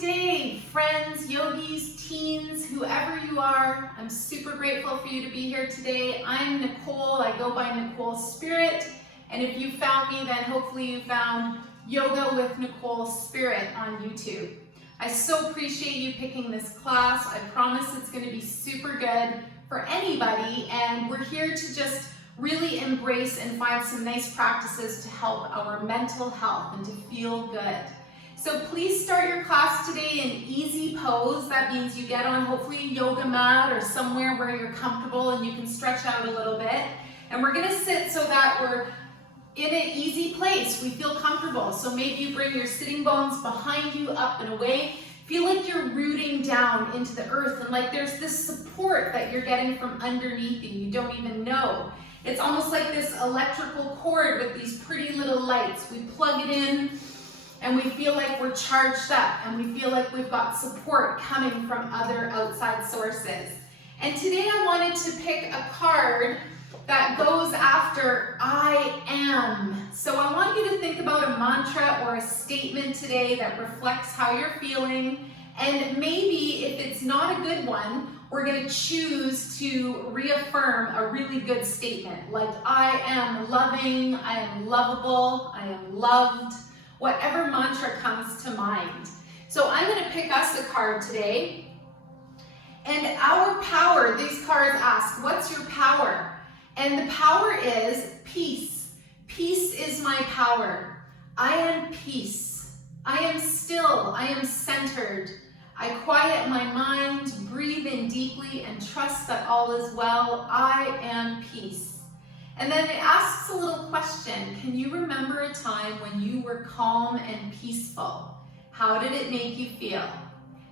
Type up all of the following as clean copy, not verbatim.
day, friends, yogis, teens, whoever you are. I'm super grateful for you to be here today. I'm Nicole. I go by Nicole Spirit. And if you found me, then hopefully you found Yoga with Nicole Spirit on YouTube. I so appreciate you picking this class. I promise it's going to be super good for anybody. And we're here to just really embrace and find some nice practices to help our mental health and to feel good. So please start your class today in easy pose. That means you get on hopefully a yoga mat or somewhere where you're comfortable and you can stretch out a little bit. And we're gonna sit so that we're in an easy place. We feel comfortable. So maybe you bring your sitting bones behind you, up and away. Feel like you're rooting down into the earth and like there's this support that you're getting from underneath you. You don't even know. It's almost like this electrical cord with these pretty little lights. We plug it in, and we feel like we're charged up and we feel like we've got support coming from other outside sources. And today I wanted to pick a card that goes after I am. So I want you to think about a mantra or a statement today that reflects how you're feeling. And maybe if it's not a good one, we're going to choose to reaffirm a really good statement. Like I am loving, I am lovable, I am loved. Whatever mantra comes to mind. So I'm going to pick us a card today. And our power, these cards ask, what's your power? And the power is peace. Peace is my power. I am peace. I am still. I am centered. I quiet my mind, breathe in deeply, and trust that all is well. I am peace. And then it asks a little question. Can you remember a time when you were calm and peaceful? How did it make you feel?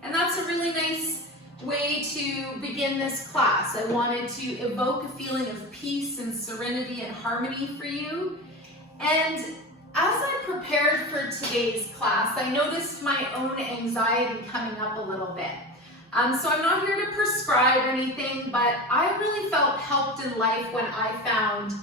And that's a really nice way to begin this class. I wanted to evoke a feeling of peace and serenity and harmony for you. And as I prepared for today's class, I noticed my own anxiety coming up a little bit. So I'm not here to prescribe anything, but I really felt helped in life when I found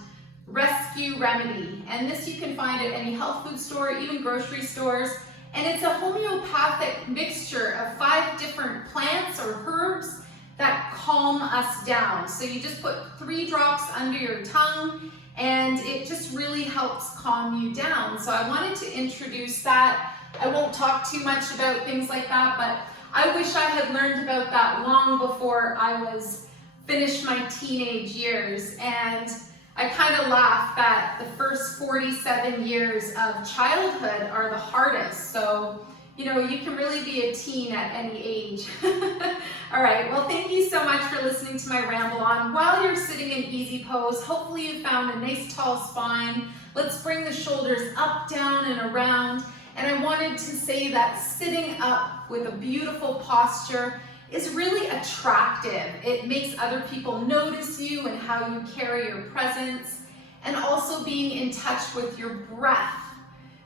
Rescue Remedy. And this you can find at any health food store, even grocery stores. And it's a homeopathic mixture of 5 different plants or herbs that calm us down. So you just put 3 drops under your tongue and it just really helps calm you down. So I wanted to introduce that. I won't talk too much about things like that, but I wish I had learned about that long before I was finished my teenage years. And I kind of laugh that the first 47 years of childhood are the hardest. So, you know, you can really be a teen at any age. All right, well, thank you so much for listening to my ramble on. While you're sitting in easy pose, hopefully you found a nice tall spine. Let's bring the shoulders up, down, and around. And I wanted to say that sitting up with a beautiful posture is really attractive. It makes other people notice you and how you carry your presence, and also being in touch with your breath.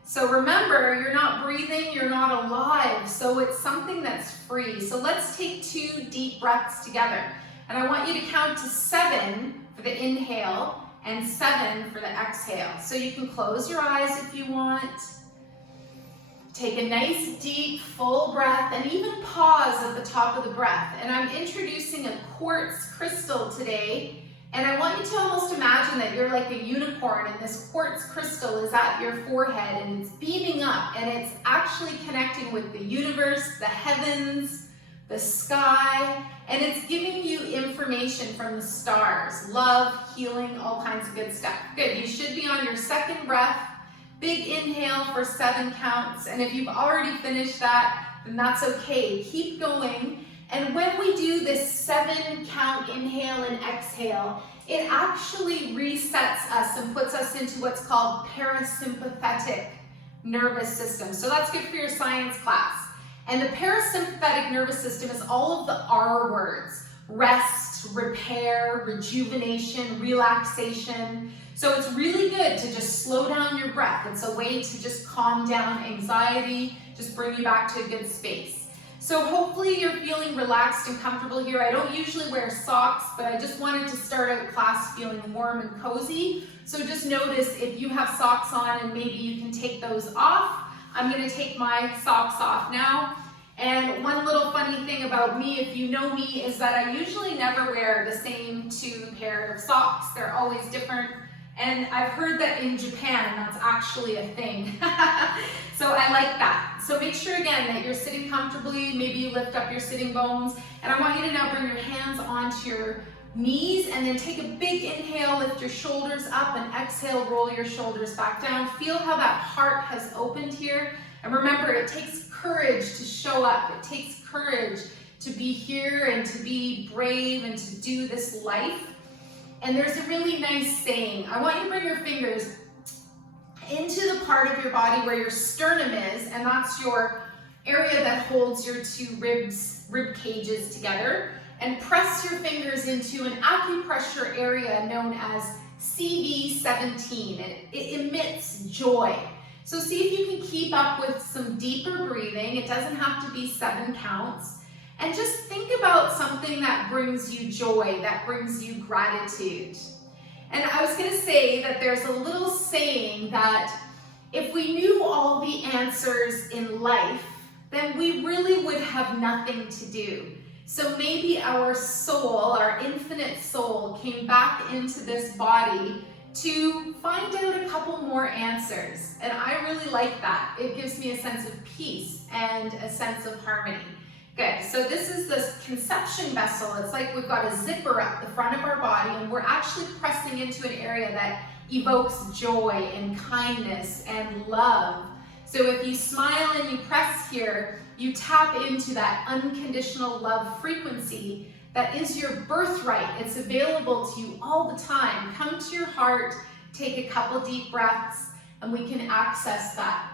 So remember, you're not breathing, you're not alive, so it's something that's free. So let's take 2 deep breaths together. And I want you to count to 7 for the inhale and 7 for the exhale. So you can close your eyes if you want. Take a nice deep full breath and even pause at the top of the breath. And I'm introducing a quartz crystal today. And I want you to almost imagine that you're like a unicorn and this quartz crystal is at your forehead and it's beaming up and it's actually connecting with the universe, the heavens, the sky, and it's giving you information from the stars, love, healing, all kinds of good stuff. Good, you should be on your 2nd breath. Big inhale for 7 counts, and if you've already finished that, then that's okay. Keep going, and when we do this 7 count inhale and exhale, it actually resets us and puts us into what's called parasympathetic nervous system. So that's good for your science class. And the parasympathetic nervous system is all of the R words: rest, repair, rejuvenation, relaxation. So it's really good to just slow down your breath. It's a way to just calm down anxiety, just bring you back to a good space. So hopefully you're feeling relaxed and comfortable here. I don't usually wear socks, but I just wanted to start out class feeling warm and cozy. So just notice if you have socks on and maybe you can take those off. I'm going to take my socks off now. And one little funny thing about me, if you know me, is that I usually never wear the same 2 pair of socks. They're always different. And I've heard that in Japan, that's actually a thing. So I like that. So make sure again that you're sitting comfortably. Maybe you lift up your sitting bones. And I want you to now bring your hands onto your knees and then take a big inhale, lift your shoulders up, and exhale, roll your shoulders back down. Feel how that heart has opened here. And remember, it takes courage to show up. It takes courage to be here and to be brave and to do this life. And there's a really nice saying. I want you to bring your fingers into the part of your body where your sternum is, and that's your area that holds your 2 rib cages together. And press your fingers into an acupressure area known as CV17. It emits joy. So see if you can keep up with some deeper breathing. It doesn't have to be 7 counts. And just think about something that brings you joy, that brings you gratitude. And I was going to say that there's a little saying that if we knew all the answers in life, then we really would have nothing to do. So maybe our soul, our infinite soul, came back into this body to find out a couple more answers. And I really like that. It gives me a sense of peace and a sense of harmony. Good, so this is this conception vessel. It's like we've got a zipper up the front of our body, and we're actually pressing into an area that evokes joy and kindness and love. So if you smile and you press here, you tap into that unconditional love frequency that is your birthright. It's available to you all the time. Come to your heart, take a couple deep breaths, and we can access that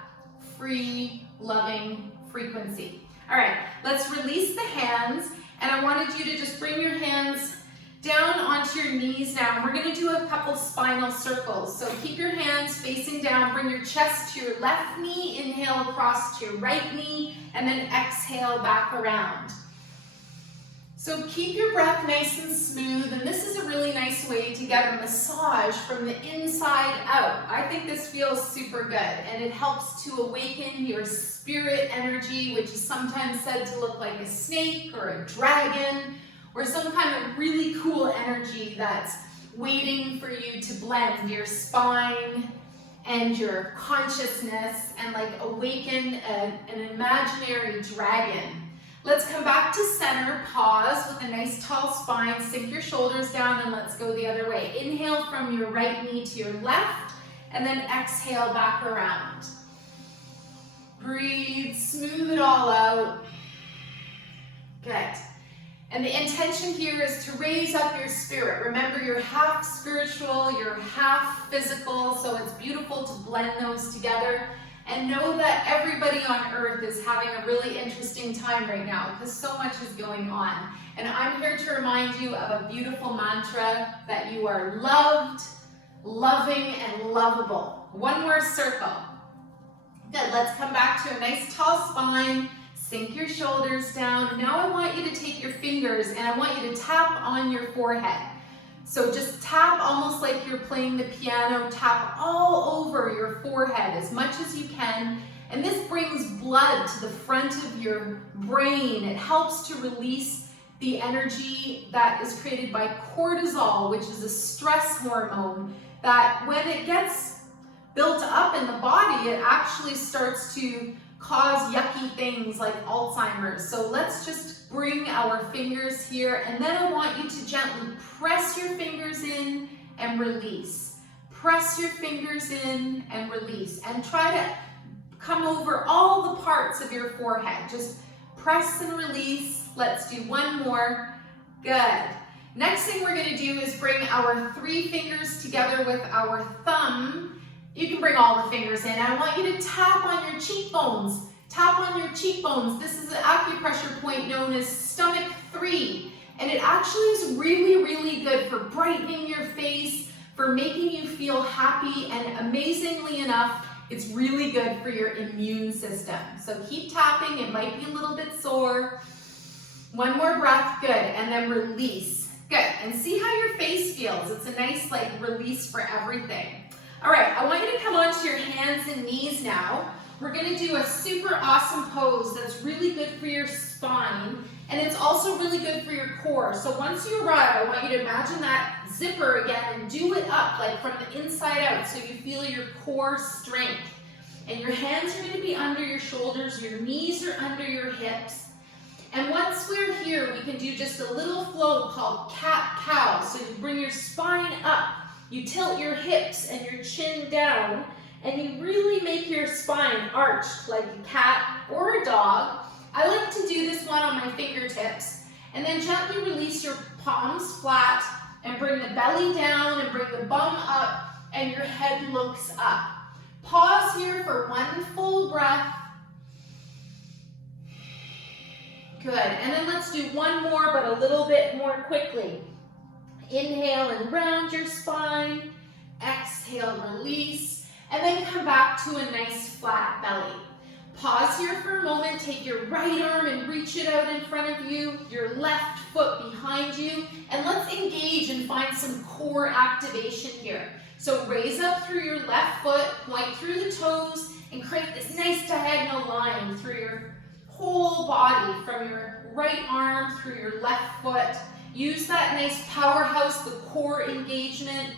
free, loving frequency. All right, let's release the hands, and I wanted you to just bring your hands down onto your knees now. We're going to do a couple spinal circles. So keep your hands facing down, bring your chest to your left knee, inhale across to your right knee, and then exhale back around. So keep your breath nice and smooth, and this is a really nice way to get a massage from the inside out. I think this feels super good, and it helps to awaken your spirit energy, which is sometimes said to look like a snake or a dragon, or some kind of really cool energy that's waiting for you to blend your spine and your consciousness and like awaken an imaginary dragon. Let's come back to center, pause with a nice tall spine, sink your shoulders down, and let's go the other way. Inhale from your right knee to your left, and then exhale back around. Breathe, smooth it all out. Good. And the intention here is to raise up your spirit. Remember, you're half spiritual, you're half physical, so it's beautiful to blend those together. And know that everybody on earth is having a really interesting time right now because so much is going on. And I'm here to remind you of a beautiful mantra that you are loved, loving, and lovable. One more circle. Good, let's come back to a nice tall spine. Sink your shoulders down. Now I want you to take your fingers and I want you to tap on your forehead. So just tap almost like you're playing the piano. Tap all over your forehead as much as you can. And this brings blood to the front of your brain. It helps to release the energy that is created by cortisol, which is a stress hormone that when it gets built up in the body, it actually starts to cause yucky things like Alzheimer's. So let's just bring our fingers here, and then I want you to gently press your fingers in and release. Press your fingers in and release, and try to come over all the parts of your forehead. Just press and release. Let's do one more. Good. Next thing we're going to do is bring our 3 fingers together with our thumb. You can bring all the fingers in. I want you to tap on your cheekbones. Tap on your cheekbones. This is an acupressure point known as stomach 3. And it actually is really, really good for brightening your face, for making you feel happy, and amazingly enough, it's really good for your immune system. So keep tapping. It might be a little bit sore. One more breath. Good. And then release. Good. And see how your face feels. It's a nice like release for everything. All right, I want you to come onto your hands and knees now. we're gonna do a super awesome pose that's really good for your spine, and it's also really good for your core. So once you arrive, I want you to imagine that zipper again and do it up, like from the inside out, so you feel your core strength. And your hands are gonna be under your shoulders, your knees are under your hips. And once we're here, we can do just a little flow called cat-cow. So you bring your spine up, you tilt your hips and your chin down, and you really make your spine arched like a cat or a dog. I like to do this one on my fingertips, and then gently release your palms flat and bring the belly down and bring the bum up, and your head looks up. Pause here for one full breath. Good, and then let's do one more, but a little bit more quickly. Inhale and round your spine. Exhale, release, and then come back to a nice flat belly. Pause here for a moment, take your right arm and reach it out in front of you, your left foot behind you, and let's engage and find some core activation here. So raise up through your left foot, point through the toes, and create this nice diagonal line through your whole body, from your right arm through your left foot. Use that nice powerhouse, the core engagement.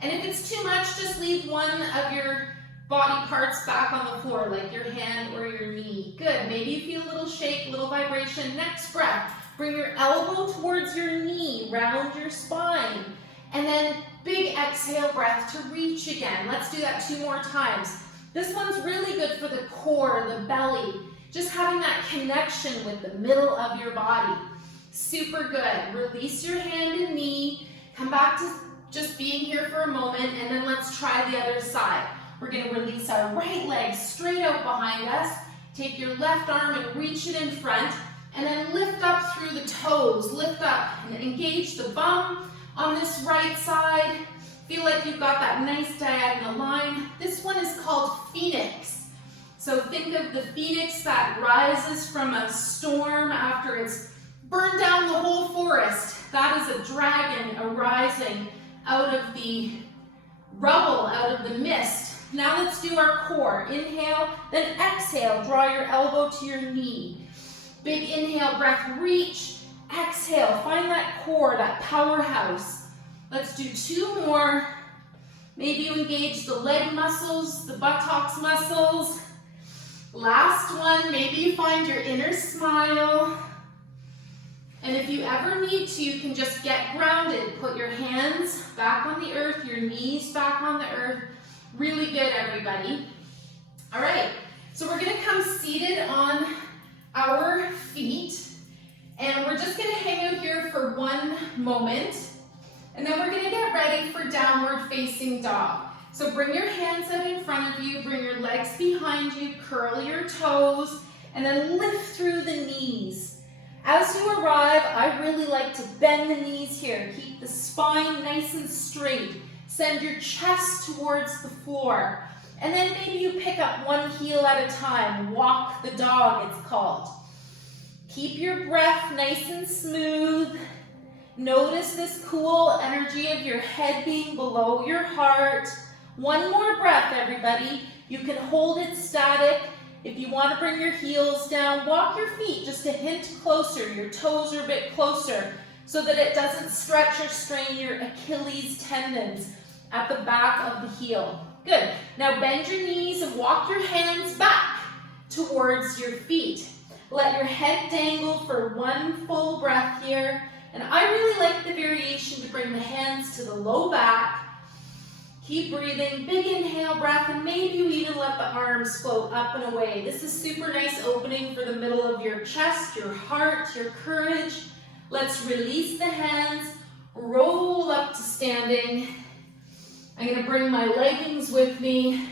And if it's too much, just leave one of your body parts back on the floor, like your hand or your knee. Good, maybe you feel a little shake, a little vibration. Next breath, bring your elbow towards your knee, round your spine. And then big exhale breath to reach again. Let's do that 2 more times. This one's really good for the core, the belly. Just having that connection with the middle of your body. Super good. Release your hand and knee. Come back to just being here for a moment, and then let's try the other side. We're going to release our right leg straight out behind us. Take your left arm and reach it in front, and then lift up through the toes. Lift up and engage the bum on this right side. Feel like you've got that nice diagonal line. This one is called Phoenix. So think of the phoenix that rises from a storm after it's burned down the whole forest. That is a dragon arising out of the rubble, out of the mist. Now let's do our core. Inhale, then exhale. Draw your elbow to your knee. Big inhale, breath, reach. Exhale, find that core, that powerhouse. Let's do 2 more. Maybe you engage the leg muscles, the buttocks muscles. Last one, maybe you find your inner smile. And if you ever need to, you can just get grounded. Put your hands back on the earth, your knees back on the earth. Really good, everybody. All right, so we're gonna come seated on our feet, and we're just gonna hang out here for 1 moment, and then we're gonna get ready for downward facing dog. So bring your hands out in front of you, bring your legs behind you, curl your toes, and then lift through the knees. As you arrive, I really like to bend the knees here. Keep the spine nice and straight. Send your chest towards the floor. And then maybe you pick up 1 heel at a time. Walk the dog, it's called. Keep your breath nice and smooth. Notice this cool energy of your head being below your heart. 1 more breath, everybody. You can hold it static. If you want to bring your heels down, walk your feet just a hint closer. Your toes are a bit closer so that it doesn't stretch or strain your Achilles tendons at the back of the heel. Good. Now bend your knees and walk your hands back towards your feet. Let your head dangle for 1 full breath here. And I really like the variation to bring the hands to the low back. Keep breathing, big inhale breath, and maybe you even let the arms float up and away. This is super nice opening for the middle of your chest, your heart, your courage. Let's release the hands, roll up to standing. I'm gonna bring my leggings with me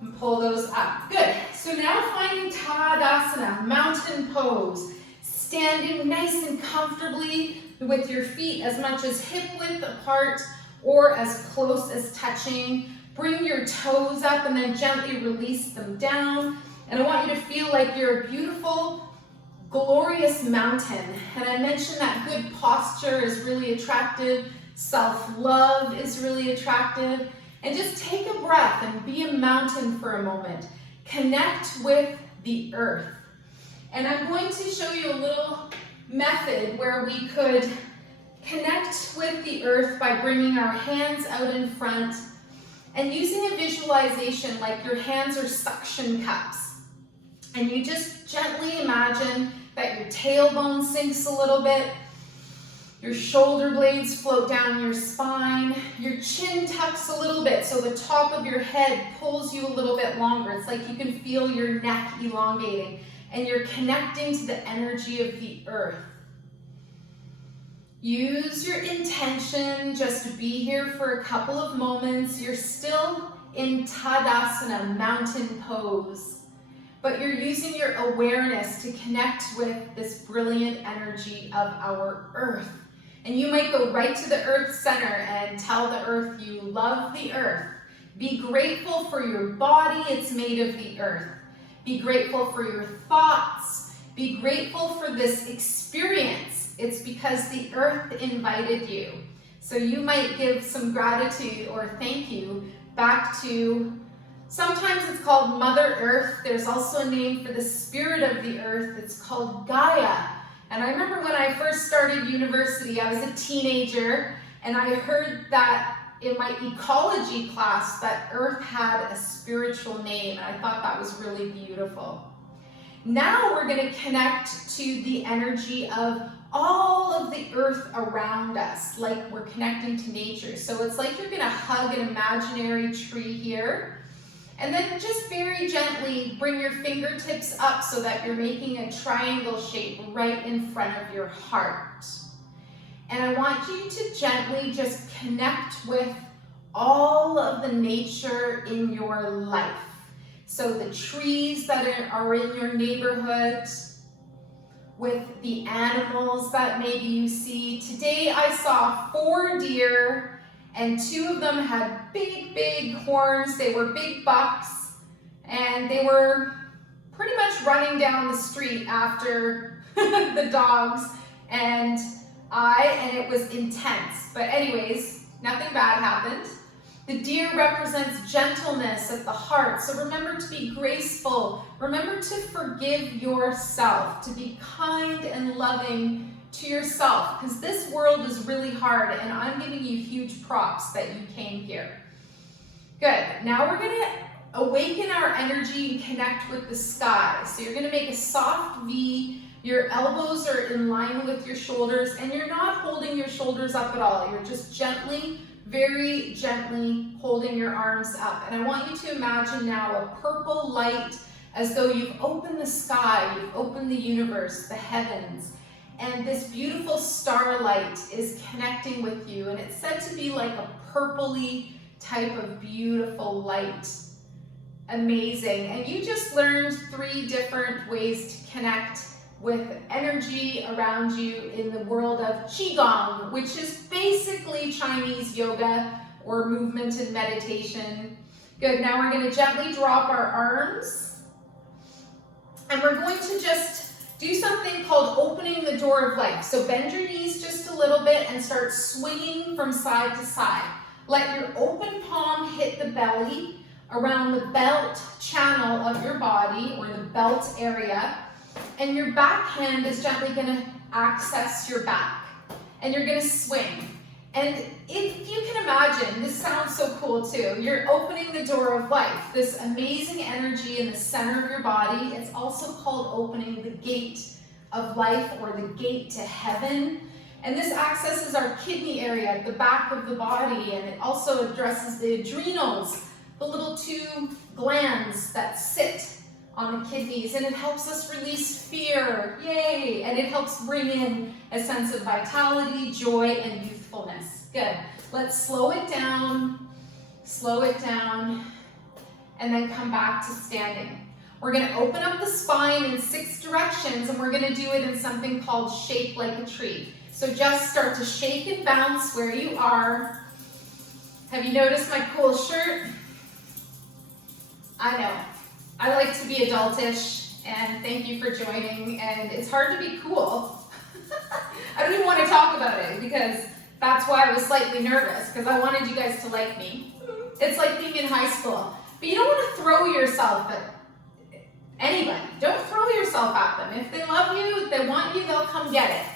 and pull those up. Good, so now finding Tadasana, mountain pose. Standing nice and comfortably with your feet as much as hip width apart or as close as touching. Bring your toes up and then gently release them down. And I want you to feel like you're a beautiful, glorious mountain. And I mentioned that good posture is really attractive. Self-love is really attractive. And just take a breath and be a mountain for a moment. connect with the earth. And I'm going to show you a little method where we could connect with the earth by bringing our hands out in front and using a visualization like your hands are suction cups. And you just gently imagine that your tailbone sinks a little bit, your shoulder blades float down your spine, your chin tucks a little bit so the top of your head pulls you a little bit longer. It's like you can feel your neck elongating and you're connecting to the energy of the earth. Use your intention just to be here for a couple of moments. You're still in Tadasana, mountain pose, but you're using your awareness to connect with this brilliant energy of our earth. And you might go right to the earth center and tell the earth you love the earth. Be grateful for your body, it's made of the earth. Be grateful for your thoughts. Be grateful for this experience. It's because the earth invited you. So you might give some gratitude or thank you back to, sometimes it's called Mother Earth. There's also a name for the spirit of the earth. It's called Gaia. And I remember when I first started university, I was a teenager, and I heard that in my ecology class that Earth had a spiritual name, and I thought that was really beautiful. Now we're going to connect to the energy of all of the earth around us, like we're connecting to nature. So it's like you're going to hug an imaginary tree here. And then just very gently bring your fingertips up so that you're making a triangle shape right in front of your heart. And I want you to gently just connect with all of the nature in your life. So the trees that are in your neighborhood, with the animals that maybe you see. Today I saw 4 deer, and 2 of them had big, big horns. They were big bucks, and they were pretty much running down the street after the dogs and it was intense. But anyways, nothing bad happened. The deer represents gentleness at the heart. So remember to be graceful. Remember to forgive yourself, to be kind and loving to yourself, because this world is really hard, and I'm giving you huge props that you came here. Good. Now we're going to awaken our energy and connect with the sky. So you're going to make a soft V. Your elbows are in line with your shoulders, and you're not holding your shoulders up at all. You're just gently, very gently holding your arms up. And I want you to imagine now a purple light, as though you've opened the sky, you've opened the universe, the heavens. And this beautiful starlight is connecting with you, and it's said to be like a purpley type of beautiful light. Amazing. And you just learned 3 different ways to connect with energy around you in the world of QiGong, which is basically Chinese yoga or movement and meditation. Good. Now we're going to gently drop our arms, and we're going to just do something called opening the door of life. So bend your knees just a little bit and start swinging from side to side. Let your open palm hit the belly around the belt channel of your body, or the belt area, and your back hand is gently going to access your back, and you're going to swing. And if you can imagine, this sounds so cool too, you're opening the door of life, this amazing energy in the center of your body. It's also called opening the gate of life, or the gate to heaven. And this accesses our kidney area at the back of the body, and it also addresses the adrenals, the little 2 glands that sit on the kidneys, and it helps us release fear, yay! And it helps bring in a sense of vitality, joy, and youthfulness. Good. Let's slow it down, and then come back to standing. We're going to open up the spine in 6 directions, and we're going to do it in something called shake like a tree. So just start to shake and bounce where you are. Have you noticed my cool shirt? I know. I like to be adultish, and thank you for joining, and it's hard to be cool. I don't even want to talk about it, because that's why I was slightly nervous, because I wanted you guys to like me. It's like being in high school, but you don't want to throw yourself Anybody. Don't throw yourself at them. If they love you, they want you, they'll come get it.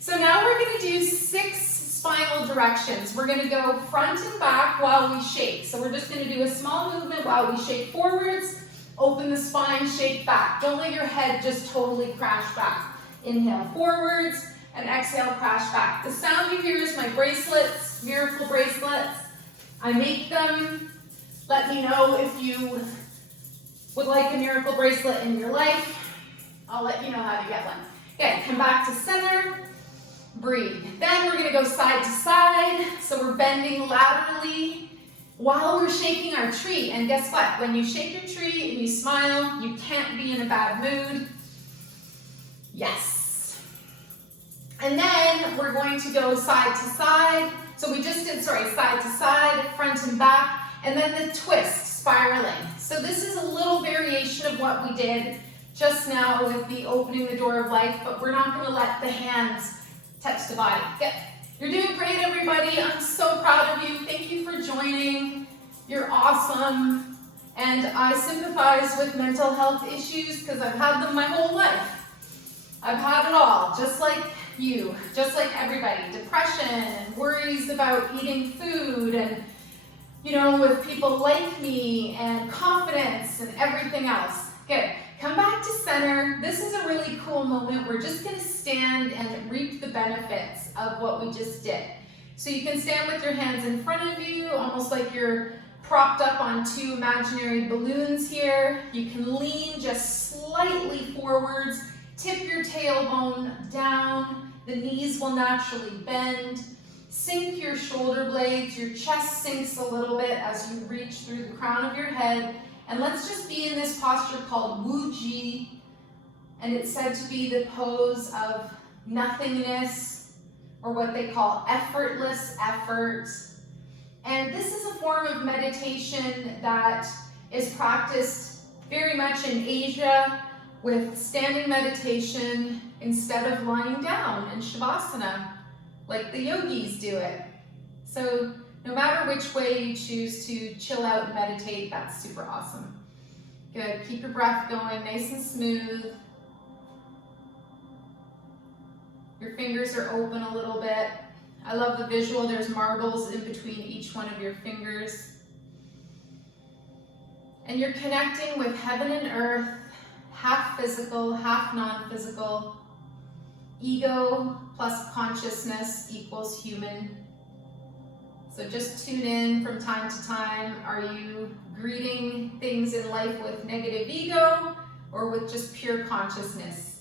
So now we're going to do 6 spinal directions. We're going to go front and back while we shake. So we're just going to do a small movement while we shake forwards, open the spine, shake back. Don't let your head just totally crash back. Inhale forwards and exhale, crash back. The sound you hear is my bracelets, miracle bracelets. I make them. Let me know if you would like a miracle bracelet in your life. I'll let you know how to get one. Okay, come back to center. Breathe. Then we're going to go side to side. So we're bending laterally while we're shaking our tree. And guess what? When you shake your tree and you smile, you can't be in a bad mood. Yes. And then we're going to go side to side. So we just did, side to side, front and back, and then the twist, spiraling. So this is a little variation of what we did just now with the opening the door of life, but we're not going to let the hands touch the body. Good. You're doing great, everybody. I'm so proud of you. Thank you for joining. You're awesome. And I sympathize with mental health issues because I've had them my whole life. I've had it all, just like you, just like everybody. Depression and worries about eating food and, with people like me and confidence and everything else. Good. Come back to center. This is a really cool moment. We're just going to stand and reap the benefits of what we just did. So you can stand with your hands in front of you, almost like you're propped up on 2 imaginary balloons here. You can lean just slightly forwards, tip your tailbone down. The knees will naturally bend. Sink your shoulder blades. Your chest sinks a little bit as you reach through the crown of your head. And let's just be in this posture called Wu Ji, and it's said to be the pose of nothingness, or what they call effortless effort. And this is a form of meditation that is practiced very much in Asia with standing meditation instead of lying down in Shavasana, like the yogis do it. So no matter which way you choose to chill out and meditate, that's super awesome. Good. Keep your breath going nice and smooth. Your fingers are open a little bit. I love the visual. There's marbles in between each one of your fingers. And you're connecting with heaven and earth, half physical, half non-physical. Ego plus consciousness equals human. So just tune in from time to time. Are you greeting things in life with negative ego or with just pure consciousness?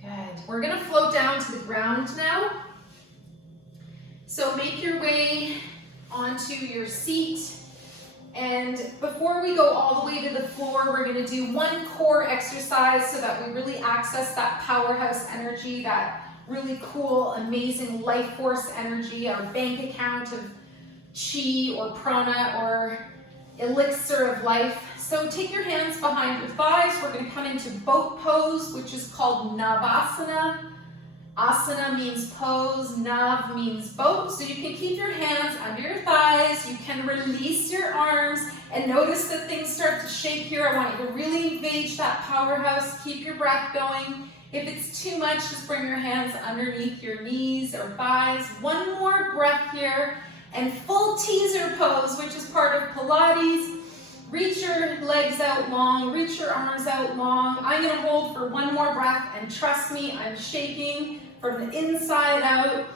Good. We're going to float down to the ground now. So make your way onto your seat. And before we go all the way to the floor, we're going to do one core exercise so that we really access that powerhouse energy, that really cool, amazing life force energy, our bank account of chi or prana or elixir of life. So take your hands behind your thighs. We're going to come into boat pose, which is called Navasana. Asana means pose, Nav means boat. So you can keep your hands under your thighs. You can release your arms and notice that things start to shake here. I want you to really engage that powerhouse. Keep your breath going. If it's too much, just bring your hands underneath your knees or thighs. One more breath here, and full teaser pose, which is part of Pilates. Reach your legs out long, reach your arms out long. I'm gonna hold for one more breath, and trust me, I'm shaking from the inside out.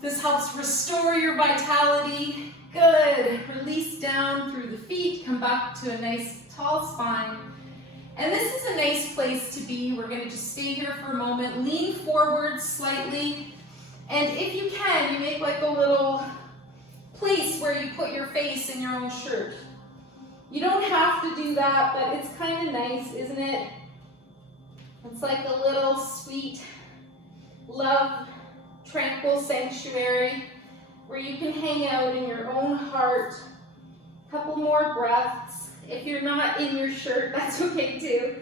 This helps restore your vitality. Good. Release down through the feet, come back to a nice tall spine. And this is a nice place to be. We're going to just stay here for a moment. Lean forward slightly. And if you can, you make like a little place where you put your face in your own shirt. You don't have to do that, but it's kind of nice, isn't it? It's like a little sweet, love, tranquil sanctuary where you can hang out in your own heart. A couple more breaths. If you're not in your shirt, that's okay too.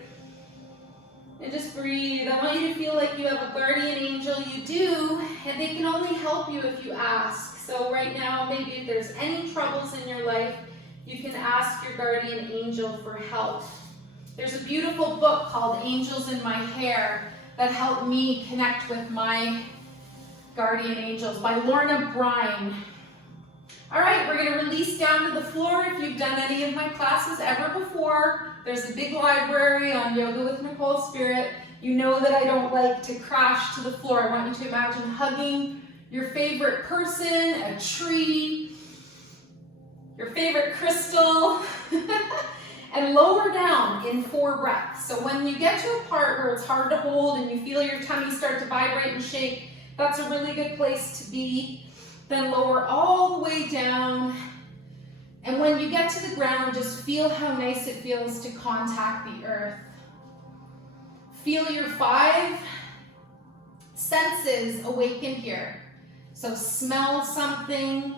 And just breathe. I want you to feel like you have a guardian angel. You do, and they can only help you if you ask. So right now, maybe if there's any troubles in your life, you can ask your guardian angel for help. There's a beautiful book called Angels in My Hair that helped me connect with my guardian angels by Lorna Brine. All right, we're gonna release down to the floor. If you've done any of my classes ever before, there's a big library on Yoga with Nicole Spirit. You know that I don't like to crash to the floor. I want you to imagine hugging your favorite person, a tree, your favorite crystal, and lower down in 4 breaths. So when you get to a part where it's hard to hold and you feel your tummy start to vibrate and shake, that's a really good place to be. Then lower all the way down. And when you get to the ground, just feel how nice it feels to contact the earth. Feel your 5 senses awaken here. So smell something.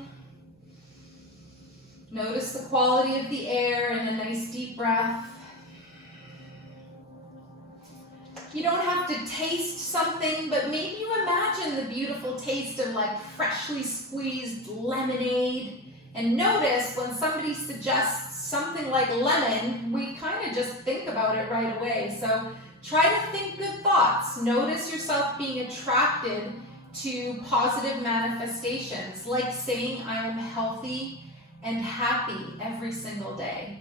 Notice the quality of the air and a nice deep breath. You don't have to taste something, but maybe you imagine the beautiful taste of like freshly squeezed lemonade. And notice when somebody suggests something like lemon, we kind of just think about it right away. So try to think good thoughts. Notice yourself being attracted to positive manifestations, like saying I am healthy and happy every single day.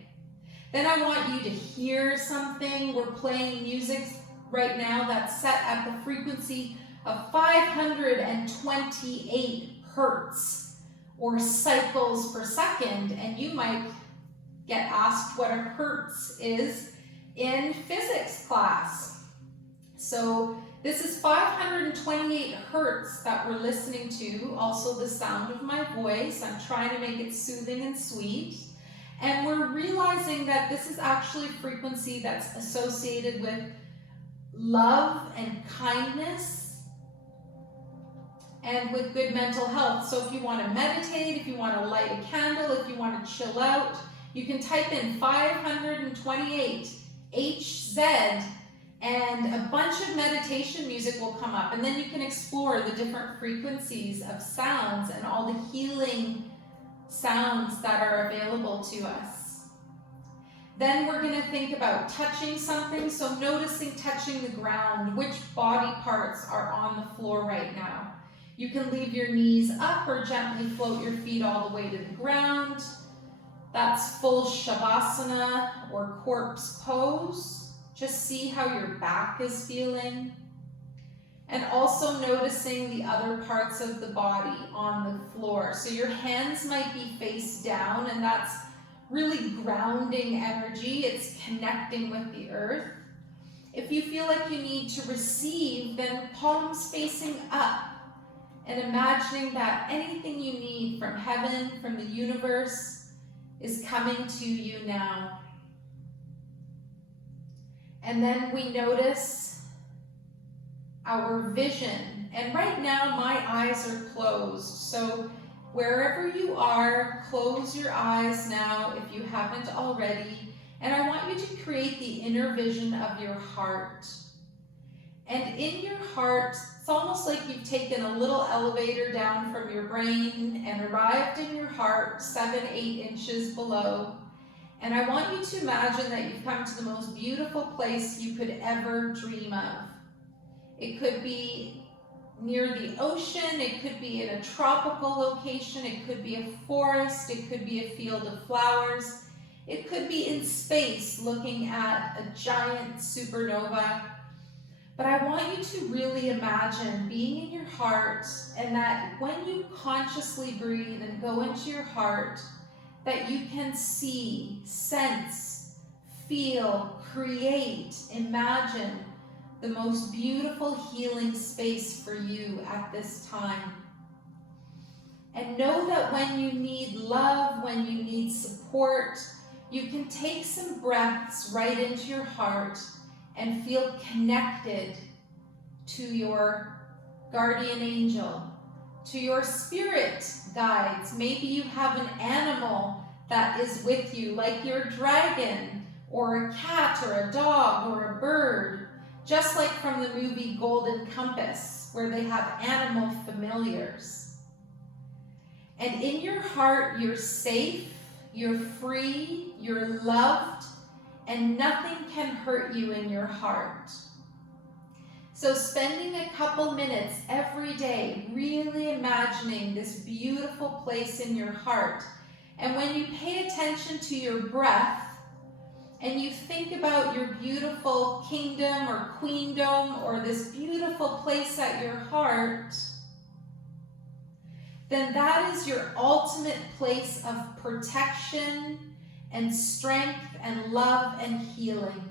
Then I want you to hear something. We're playing music right now that's set at the frequency of 528 hertz or cycles per second. And you might get asked what a hertz is in physics class. So this is 528 hertz that we're listening to, also the sound of my voice. I'm trying to make it soothing and sweet. And we're realizing that this is actually a frequency that's associated with love and kindness and with good mental health. So if you want to meditate, if you want to light a candle, if you want to chill out, you can type in 528 HZ and a bunch of meditation music will come up, and then you can explore the different frequencies of sounds and all the healing sounds that are available to us. Then we're going to think about touching something, so noticing touching the ground, which body parts are on the floor right now. You can leave your knees up or gently float your feet all the way to the ground. That's full Shavasana or corpse pose. Just see how your back is feeling. And also noticing the other parts of the body on the floor. So your hands might be face down, and that's really grounding energy. It's connecting with the earth. If you feel like you need to receive, then palms facing up and imagining that anything you need from heaven, from the universe, is coming to you now. And then we notice our vision. And right now my eyes are closed. So wherever you are, close your eyes now if you haven't already. And I want you to create the inner vision of your heart. And in your heart, it's almost like you've taken a little elevator down from your brain and arrived in your heart 7-8 inches below. And I want you to imagine that you've come to the most beautiful place you could ever dream of. It could be near the ocean, it could be in a tropical location, it could be a forest, it could be a field of flowers, it could be in space looking at a giant supernova. But I want you to really imagine being in your heart, and that when you consciously breathe and go into your heart, that you can see, sense, feel, create, imagine the most beautiful healing space for you at this time. And know that when you need love, when you need support, you can take some breaths right into your heart and feel connected to your guardian angel, to your spirit guides. Maybe you have an animal that is with you, like your dragon, or a cat, or a dog, or a bird, just like from the movie Golden Compass, where they have animal familiars. And in your heart, you're safe, you're free, you're loved, and nothing can hurt you in your heart. So spending a couple minutes every day really imagining this beautiful place in your heart. And when you pay attention to your breath and you think about your beautiful kingdom or queendom or this beautiful place at your heart, then that is your ultimate place of protection and strength and love and healing.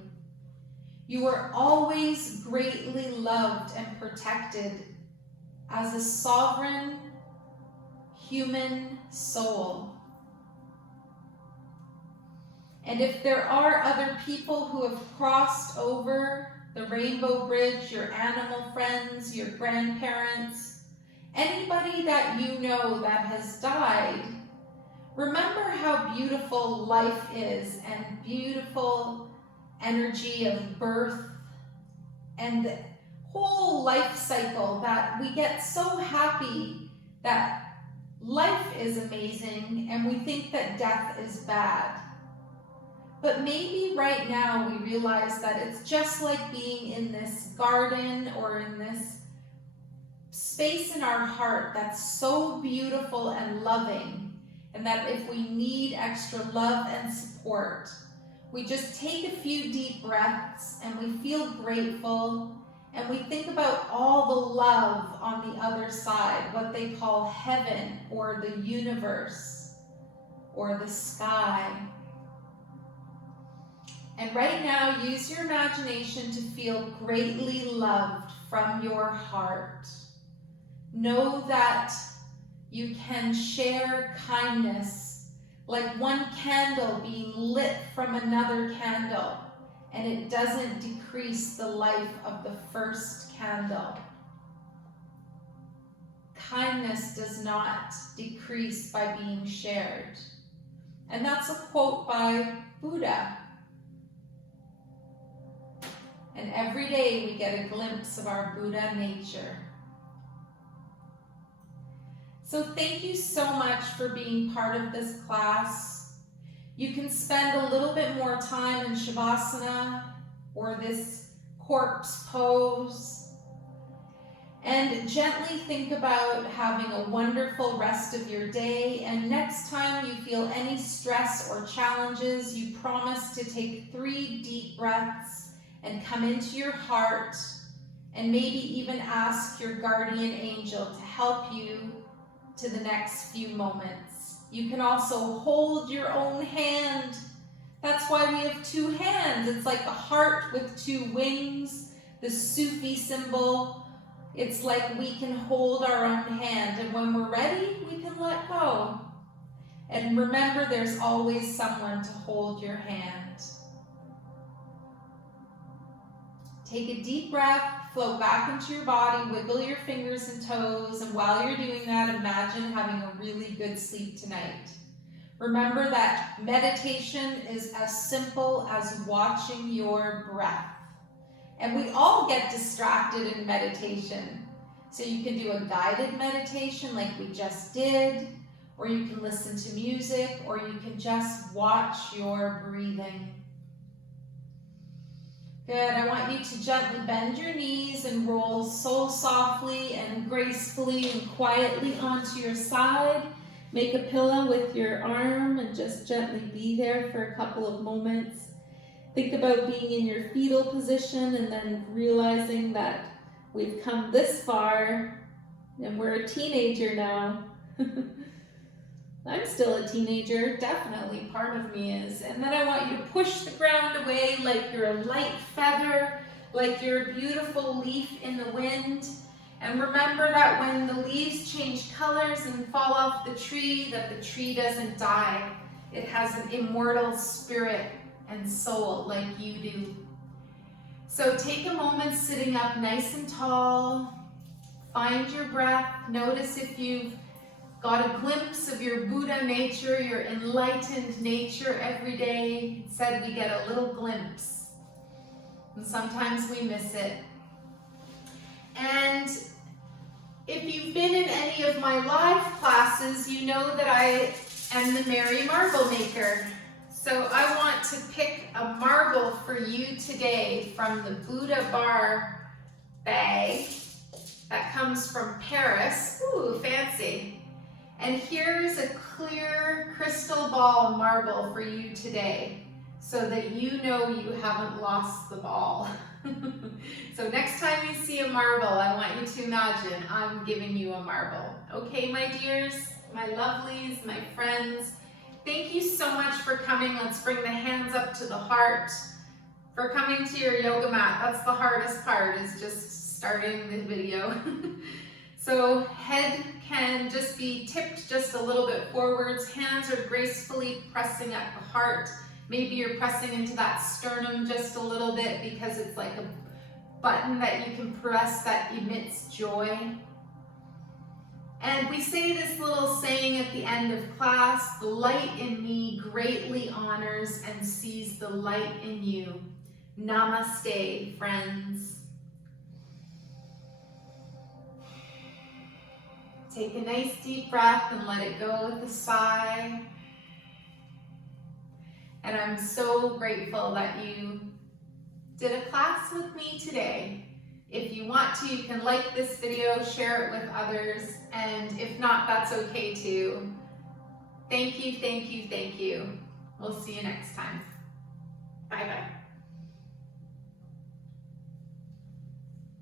You are always greatly loved and protected as a sovereign human soul. And if there are other people who have crossed over the rainbow bridge, your animal friends, your grandparents, anybody that you know that has died, remember how beautiful life is and beautiful energy of birth and the whole life cycle, that we get so happy that life is amazing and we think that death is bad. But maybe right now we realize that it's just like being in this garden or in this space in our heart that's so beautiful and loving, and that if we need extra love and support, we just take a few deep breaths and we feel grateful and we think about all the love on the other side, what they call heaven or the universe or the sky. And right now, use your imagination to feel greatly loved from your heart. Know that you can share kindness, like one candle being lit from another candle, and it doesn't decrease the life of the first candle. Kindness does not decrease by being shared. And that's a quote by Buddha. And every day we get a glimpse of our Buddha nature. So thank you so much for being part of this class. You can spend a little bit more time in Shavasana or this corpse pose. And gently think about having a wonderful rest of your day. And next time you feel any stress or challenges, you promise to take 3 deep breaths and come into your heart, and maybe even ask your guardian angel to help you to the next few moments. You can also hold your own hand. That's why we have 2 hands. It's like a heart with 2 wings, the Sufi symbol. It's like we can hold our own hand, and when we're ready, we can let go. And remember, there's always someone to hold your hand. Take a deep breath, float back into your body, wiggle your fingers and toes, and while you're doing that, imagine having a really good sleep tonight. Remember that meditation is as simple as watching your breath. And we all get distracted in meditation. So you can do a guided meditation like we just did, or you can listen to music, or you can just watch your breathing. Good, I want you to gently bend your knees and roll so softly and gracefully and quietly onto your side. Make a pillow with your arm and just gently be there for a couple of moments. Think about being in your fetal position and then realizing that we've come this far and we're a teenager now. I'm still a teenager, definitely part of me is. And then I want you to push the ground away like you're a light feather, like you're a beautiful leaf in the wind. And remember that when the leaves change colors and fall off the tree, that the tree doesn't die. It has an immortal spirit and soul like you do. So take a moment sitting up nice and tall. Find your breath. Notice if you've got a glimpse of your Buddha nature, your enlightened nature every day. It said we get a little glimpse, and sometimes we miss it. And if you've been in any of my live classes, you know that I am the Merry Marble Maker. So I want to pick a marble for you today from the Buddha Bar bag that comes from Paris. Ooh, fancy. And here's a clear crystal ball marble for you today so that you know you haven't lost the ball. So next time you see a marble, I want you to imagine I'm giving you a marble. Okay, my dears, my lovelies, my friends, thank you so much for coming. Let's bring the hands up to the heart. For coming to your yoga mat, that's the hardest part, is just starting the video. So head can just be tipped just a little bit forwards. Hands are gracefully pressing at the heart. Maybe you're pressing into that sternum just a little bit because it's like a button that you can press that emits joy. And we say this little saying at the end of class, the light in me greatly honors and sees the light in you. Namaste, friends. Take a nice deep breath and let it go with a sigh. And I'm so grateful that you did a class with me today. If you want to, you can like this video, share it with others, and if not, that's okay too. Thank you, thank you, thank you. We'll see you next time. Bye-bye.